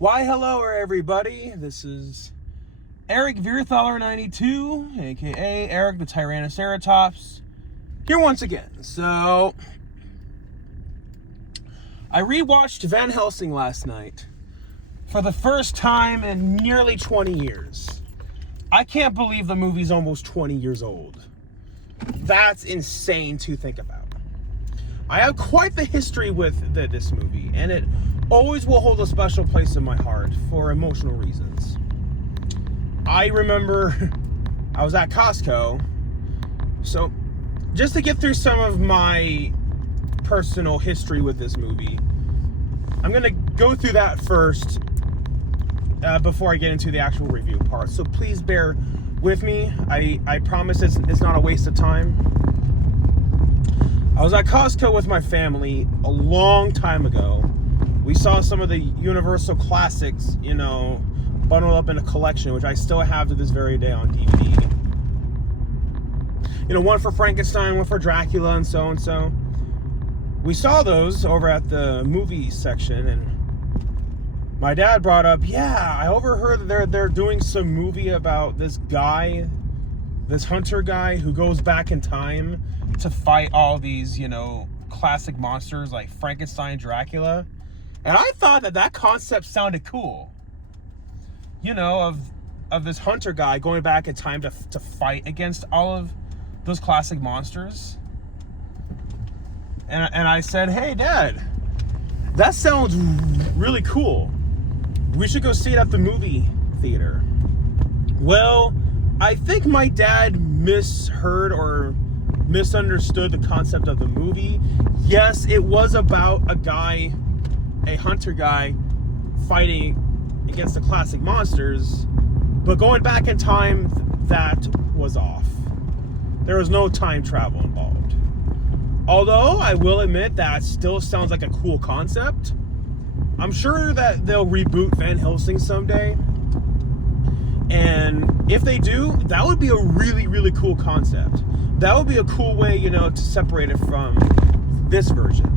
Why, hello, everybody. This is Eric Vierthaler 92, aka Eric the Tyrannoceratops, here once again. So, I rewatched Van Helsing last night for the first time in nearly 20 years. I can't believe the movie's almost 20 years old. That's insane to think about. I have quite the history with this movie, and it always will hold a special place in my heart for emotional reasons. I remember I was at Costco, so just to get through some of my personal history with this movie, I'm going to go through that first before I get into the actual review part. So please bear with me. I promise it's not a waste of time. I was at Costco with my family a long time ago. We saw some of the Universal classics, bundled up in a collection, which I still have to this very day on DVD. One for Frankenstein, one for Dracula, and so and so. We saw those over at the movie section, and my dad brought up, I overheard that they're doing some movie about this guy, this hunter guy who goes back in time to fight all these, classic monsters like Frankenstein, Dracula. And I thought that concept sounded cool. Of this hunter guy going back in time to fight against all of those classic monsters. And I said, hey, Dad, that sounds really cool. We should go see it at the movie theater. Well, I think my dad misheard or misunderstood the concept of the movie. Yes, it was about a hunter guy fighting against the classic monsters, but going back in time, that was off. There was no time travel involved. Although, I will admit that still sounds like a cool concept. I'm sure that they'll reboot Van Helsing someday. And if they do, that would be a really, really cool concept. That would be a cool way, to separate it from this version.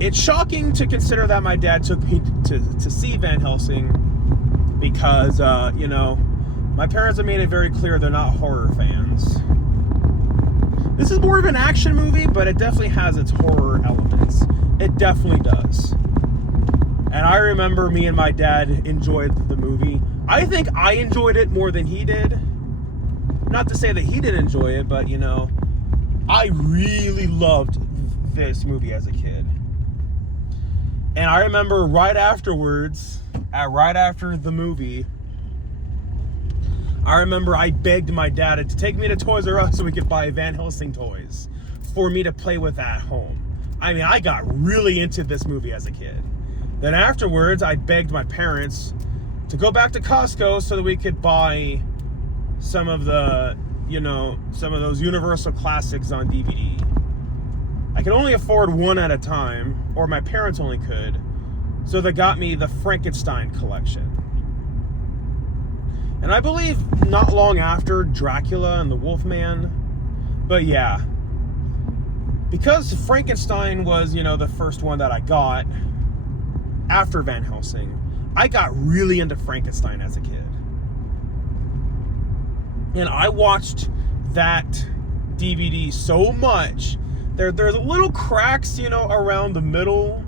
It's shocking to consider that my dad took me to see Van Helsing because, my parents have made it very clear they're not horror fans. This is more of an action movie, but it definitely has its horror elements. It definitely does. And I remember me and my dad enjoyed the movie. I think I enjoyed it more than he did. Not to say that he didn't enjoy it, but, I really loved this movie as a kid. And I remember right after the movie, I remember I begged my dad to take me to Toys R Us so we could buy Van Helsing toys for me to play with at home. I mean, I got really into this movie as a kid. Then afterwards, I begged my parents to go back to Costco so that we could buy some of the, some of those Universal classics on DVD. I could only afford one at a time, or my parents only could, so they got me the Frankenstein collection. And I believe not long after, Dracula and the Wolfman. But yeah, because Frankenstein was, the first one that I got after Van Helsing, I got really into Frankenstein as a kid. And I watched that DVD so much. There's little cracks, around the middle.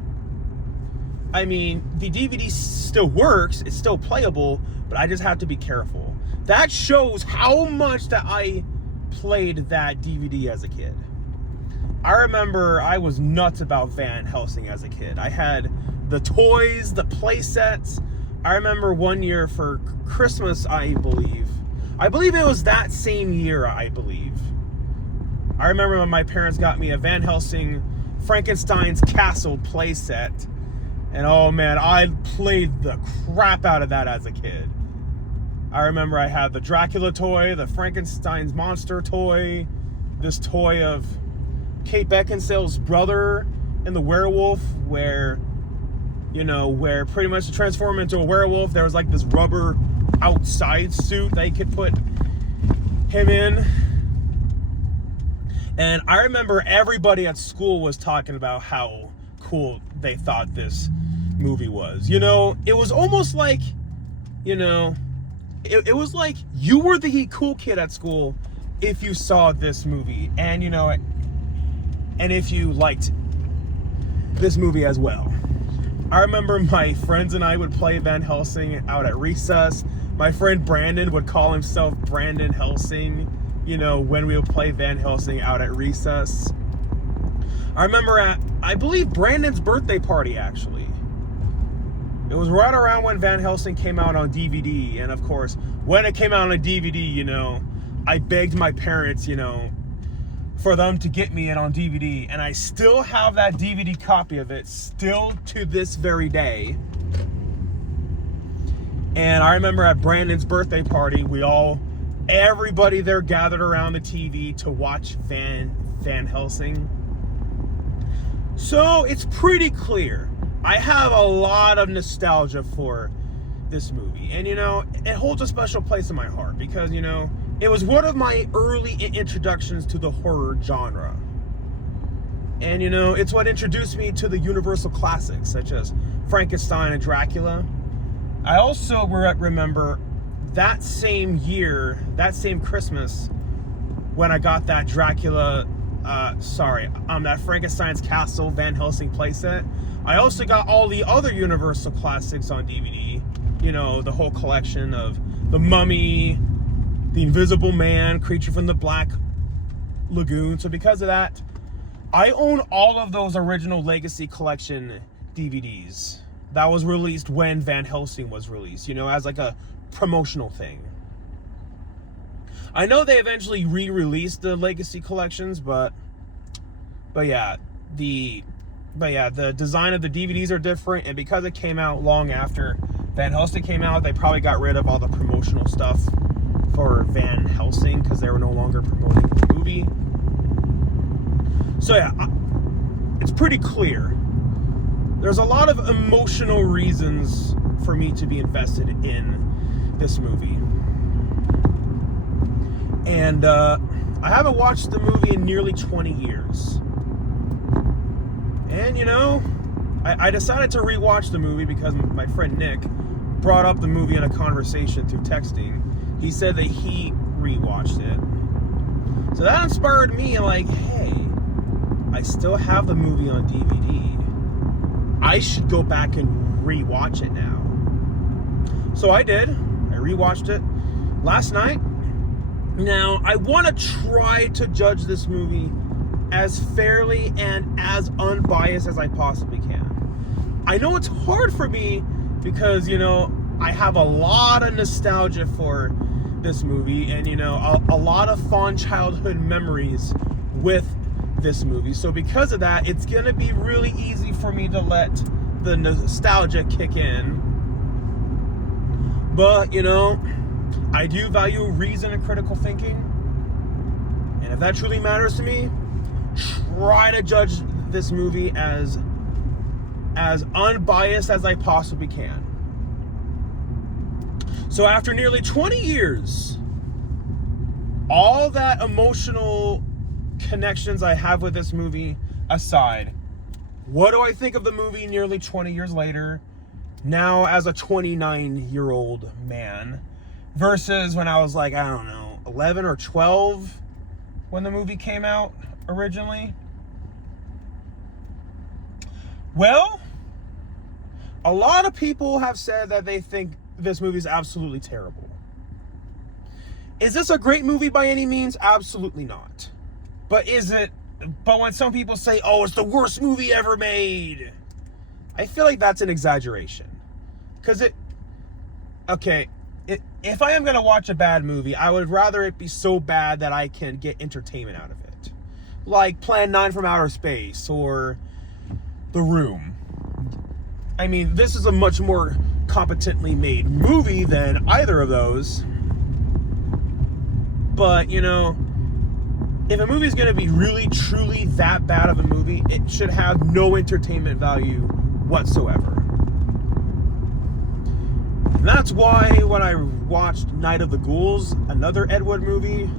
I mean, the DVD still works. It's still playable, but I just have to be careful. That shows how much that I played that DVD as a kid. I remember I was nuts about Van Helsing as a kid. I had the toys, the play sets. I remember one year for Christmas, I believe it was that same year, I believe. I remember when my parents got me a Van Helsing Frankenstein's Castle play set. And oh man, I played the crap out of that as a kid. I remember I had the Dracula toy, the Frankenstein's monster toy, this toy of Kate Beckinsale's brother and the werewolf, where pretty much to transform into a werewolf, there was like this rubber outside suit that you could put him in. And I remember everybody at school was talking about how cool they thought this movie was. You know, it was almost like, you know, it was like you were the cool kid at school if you saw this movie, and you know, and if you liked this movie as well. I remember my friends and I would play Van Helsing out at recess. My friend Brandon would call himself Brandon Helsing, you know, when we would play Van Helsing out at recess. I remember at, I believe, Brandon's birthday party, actually. It was right around when Van Helsing came out on DVD. And of course, when it came out on DVD, you know, I begged my parents, you know, for them to get me it on DVD. And I still have that DVD copy of it, still to this very day. And I remember at Brandon's birthday party, everybody there gathered around the TV to watch Van Helsing. So it's pretty clear. I have a lot of nostalgia for this movie. And, you know, it holds a special place in my heart because, you know, it was one of my early introductions to the horror genre. And, you know, it's what introduced me to the Universal classics, such as Frankenstein and Dracula. I also remember that same year, that same Christmas, when I got that that Frankenstein's Castle Van Helsing playset. I also got all the other Universal classics on DVD. You know, the whole collection of The Mummy, The Invisible Man, Creature from the Black Lagoon. So because of that, I own all of those original Legacy Collection DVDs that was released when Van Helsing was released, you know, as like a promotional thing. I know they eventually re-released the Legacy collections, but yeah, the design of the DVDs are different, and because it came out long after Van Helsing came out, they probably got rid of all the promotional stuff for Van Helsing because they were no longer promoting the movie. So yeah, it's pretty clear. There's a lot of emotional reasons for me to be invested in this movie. And I haven't watched the movie in nearly 20 years. And, you know, I decided to rewatch the movie because my friend Nick brought up the movie in a conversation through texting. He said that he rewatched it. So that inspired me, like, hey, I still have the movie on DVD. I should go back and rewatch it now. So I did. I rewatched it last night. Now, I want to try to judge this movie as fairly and as unbiased as I possibly can. I know it's hard for me because, you know, I have a lot of nostalgia for this movie and, you know, a lot of fond childhood memories with this movie. So because of that, it's going to be really easy for me to let the nostalgia kick in. But, you know, I do value reason and critical thinking. And if that truly matters to me, try to judge this movie as unbiased as I possibly can. So after nearly 20 years, all that emotional connections I have with this movie aside, what do I think of the movie nearly 20 years later, now as a 29-year-old man, versus when I was like, I don't know, 11 or 12 when the movie came out originally? Well, a lot of people have said that they think this movie is absolutely terrible. Is this a great movie by any means? Absolutely not. But when some people say, oh, it's the worst movie ever made, I feel like that's an exaggeration. Because if I am going to watch a bad movie, I would rather it be so bad that I can get entertainment out of it. Like Plan 9 from Outer Space or The Room. I mean, this is a much more competently made movie than either of those. But, you know, if a movie is going to be really, truly that bad of a movie, it should have no entertainment value whatsoever. And that's why when I watched Night of the Ghouls, another Ed Wood movie,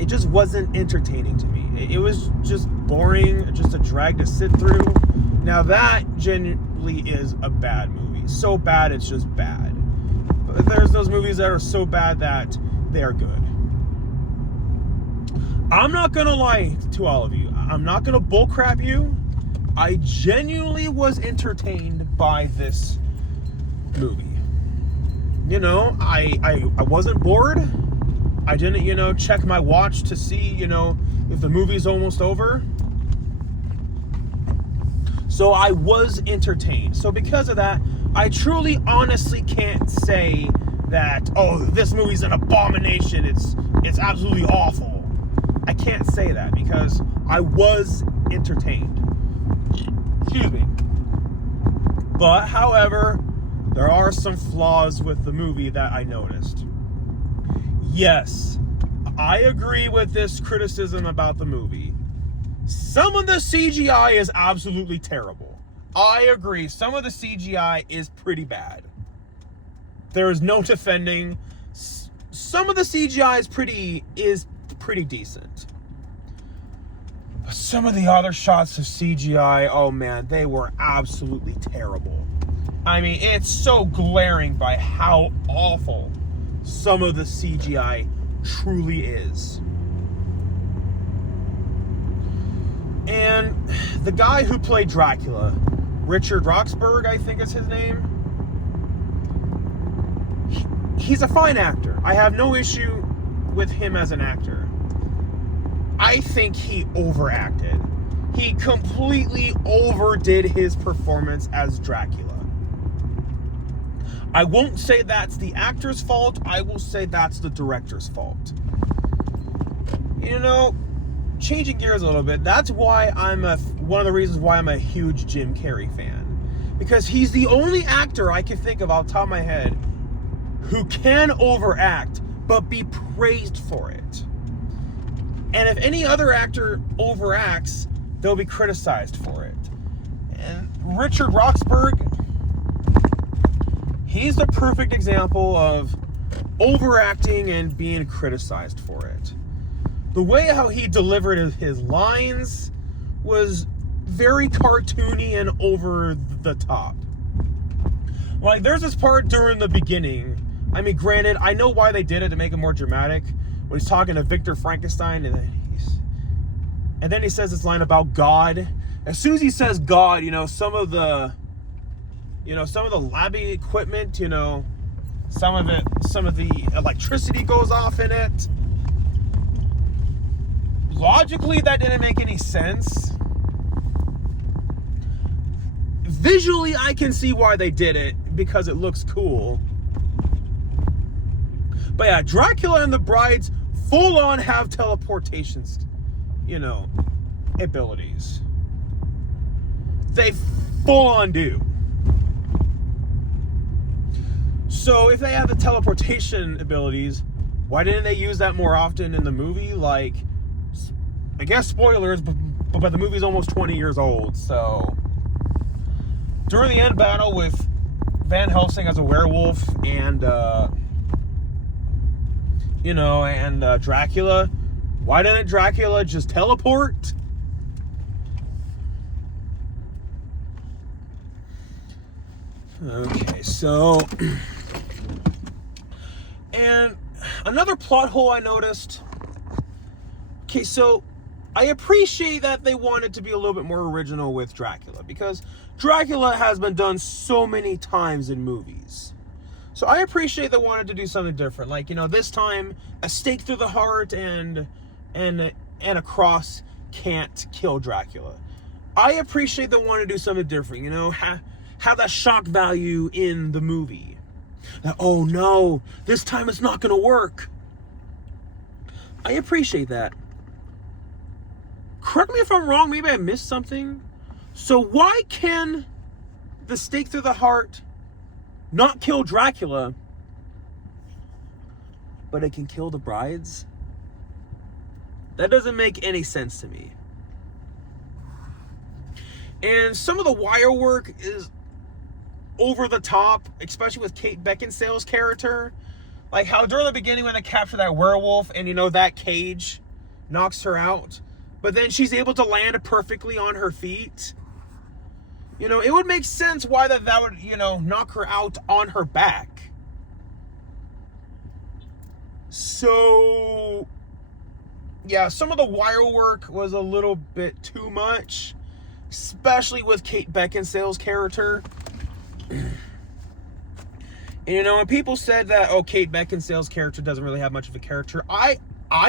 it just wasn't entertaining to me. It was just boring, just a drag to sit through. Now that genuinely is a bad movie. So bad it's just bad. But there's those movies that are so bad that they are good. I'm not gonna lie to all of you. I'm not gonna bullcrap you. I genuinely was entertained by this movie. You know, I wasn't bored. I didn't, check my watch to see, if the movie's almost over. So I was entertained. So because of that, I truly, honestly can't say that, oh, this movie's an abomination. It's absolutely awful. I can't say that because I was entertained. Excuse me. But, however, there are some flaws with the movie that I noticed. Yes, I agree with this criticism about the movie. Some of the CGI is absolutely terrible. I agree. Some of the CGI is pretty bad. There is no defending. Some of the CGI is pretty decent. Some of the other shots of CGI, oh man, they were absolutely terrible. I mean, it's so glaring by how awful some of the CGI truly is. And the guy who played Dracula, Richard Roxburgh, I think is his name. He's a fine actor. I have no issue with him as an actor. I think he overacted. He completely overdid his performance as Dracula. I won't say that's the actor's fault. I will say that's the director's fault. Changing gears a little bit, that's why one of the reasons why I'm a huge Jim Carrey fan. Because he's the only actor I can think of off the top of my head who can overact but be praised for it. And if any other actor overacts, they'll be criticized for it. And Richard Roxburgh, he's the perfect example of overacting and being criticized for it. The way how he delivered his lines was very cartoony and over the top. Like, there's this part during the beginning. I mean, granted, I know why they did it to make it more dramatic. When he's talking to Victor Frankenstein, and then he says this line about God. As soon as he says God, some of the labbing equipment, some of the electricity goes off in it. Logically, that didn't make any sense. Visually, I can see why they did it, because it looks cool. But yeah, Dracula and the Brides full on have teleportations, abilities. They full on do. So if they have the teleportation abilities, why didn't they use that more often in the movie? Like, I guess spoilers, but the movie's almost 20 years old, so during the end battle with Van Helsing as a werewolf and Dracula, why didn't Dracula just teleport? Okay, so and another plot hole I noticed. Okay, so I appreciate that they wanted to be a little bit more original with Dracula, because Dracula has been done so many times in movies. So I appreciate they wanted to do something different. Like, this time a stake through the heart and a cross can't kill Dracula. I appreciate they wanted to do something different, have that shock value in the movie. That, oh no, this time it's not going to work. I appreciate that. Correct me if I'm wrong, maybe I missed something. So why can the stake through the heart not kill Dracula, but it can kill the brides? That doesn't make any sense to me. And some of the wire work is over the top, especially with Kate Beckinsale's character. Like how during the beginning when they capture that werewolf and that cage knocks her out, but then she's able to land perfectly on her feet. You know, it would make sense why that would, you know, knock her out on her back. So, yeah, some of the wire work was a little bit too much, especially with Kate Beckinsale's character. And, you know, and people said that, oh, Kate Beckinsale's character doesn't really have much of a character. I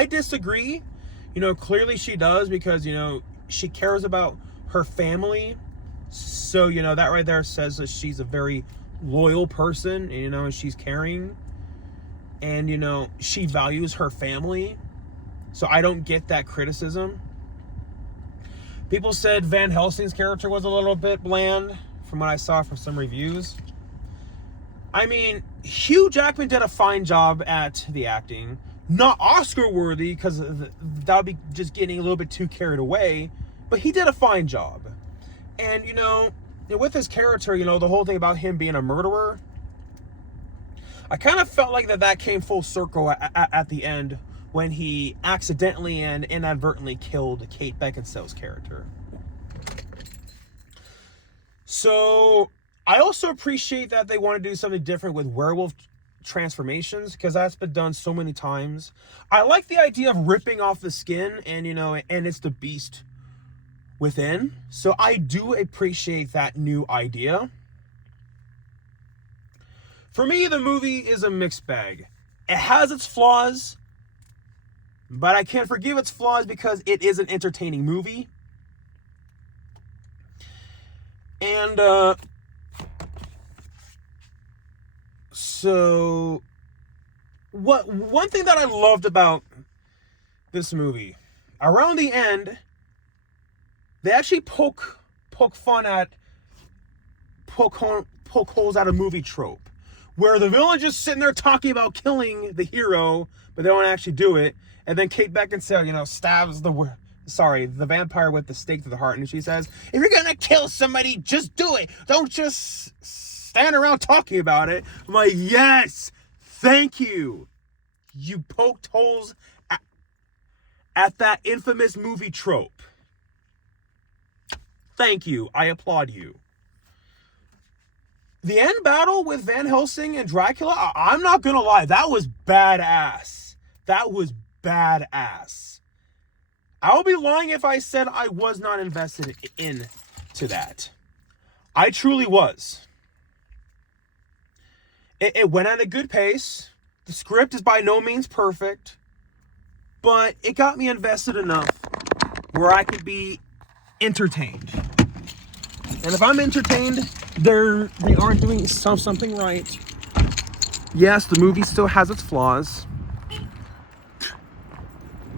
disagree. You know, clearly she does, because, you know, she cares about her family. So, you know, that right there says that she's a very loyal person, and, you know, and she's caring. And, you know, she values her family. So I don't get that criticism. People said Van Helsing's character was a little bit bland, from what I saw from some reviews. I mean, Hugh Jackman did a fine job at the acting. Not Oscar worthy, because that would be just getting a little bit too carried away. But he did a fine job. And, you know, with his character, you know, the whole thing about him being a murderer, I kind of felt like that came full circle at the end, when he accidentally and inadvertently killed Kate Beckinsale's character. So I also appreciate that they want to do something different with werewolf transformations, because that's been done so many times. I like the idea of ripping off the skin, and, you know, and it's the beast within. So I do appreciate that new idea. For me, the movie is a mixed bag. It has its flaws, but I can't forgive its flaws because it is an entertaining movie. And so one thing that I loved about this movie, around the end, they actually poke holes at a movie trope, where the villain just sitting there talking about killing the hero, but they don't actually do it. And then Kate Beckinsale, you know, stabs the vampire with the stake to the heart, and she says, if you're gonna kill somebody, just do it. Don't just stand around talking about it. I'm like, yes, thank you. You poked holes at that infamous movie trope. Thank you. I applaud you. The end battle with Van Helsing and Dracula, I'm not gonna lie, that was badass. That was badass. I would be lying if I said I was not invested into that. I truly was. It went at a good pace. The script is by no means perfect, but it got me invested enough where I could be entertained. And if I'm entertained, they are doing something right. Yes, the movie still has its flaws,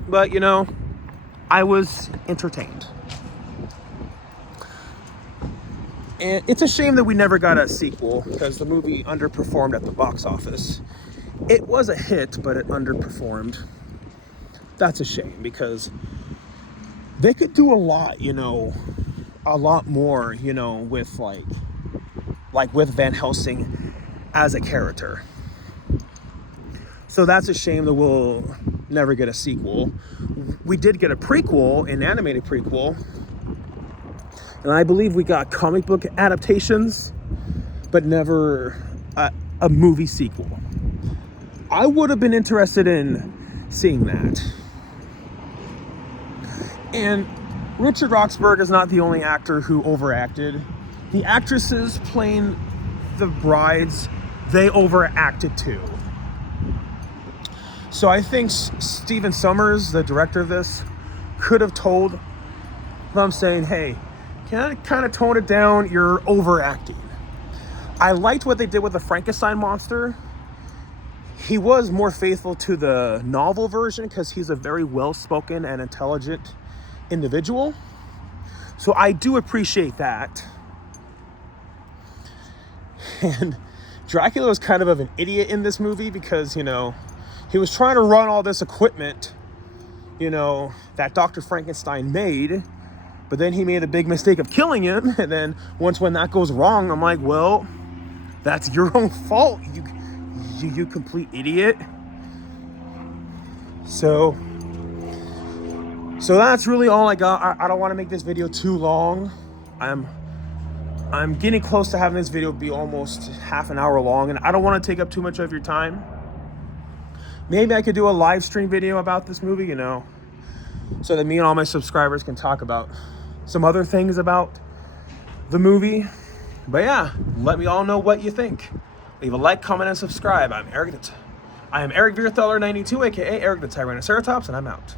but, you know, I was entertained. And it's a shame that we never got a sequel, because the movie underperformed at the box office. It was a hit, but it underperformed. That's a shame, because they could do a lot, you know, a lot more, you know, with like with Van Helsing as a character. So that's a shame that we'll never get a sequel. We did get a prequel, an animated prequel, and I believe we got comic book adaptations, but never a movie sequel. I would have been interested in seeing that. And Richard Roxburgh is not the only actor who overacted. The actresses playing the brides, they overacted too. So I think Stephen Sommers, the director of this, could have told them, saying, hey, can I kind of tone it down? You're overacting. I liked what they did with the Frankenstein monster. He was more faithful to the novel version, because he's a very well-spoken and intelligent individual. So I do appreciate that. And Dracula was kind of an idiot in this movie, because, you know, he was trying to run all this equipment, you know, that Dr. Frankenstein made, but then he made a big mistake of killing him. And then when that goes wrong, I'm like, well, that's your own fault, you complete idiot. So that's really all I got. I don't want to make this video too long. I'm I'm getting close to having this video be almost half an hour long, and I don't want to take up too much of your time. Maybe I could do a live stream video about this movie, so that me and all my subscribers can talk about some other things about the movie. But yeah, let me all know what you think. Leave a like, comment, and subscribe. I am Eric Vierthaler 92, aka Eric the Tyrannoceratops, and I'm out.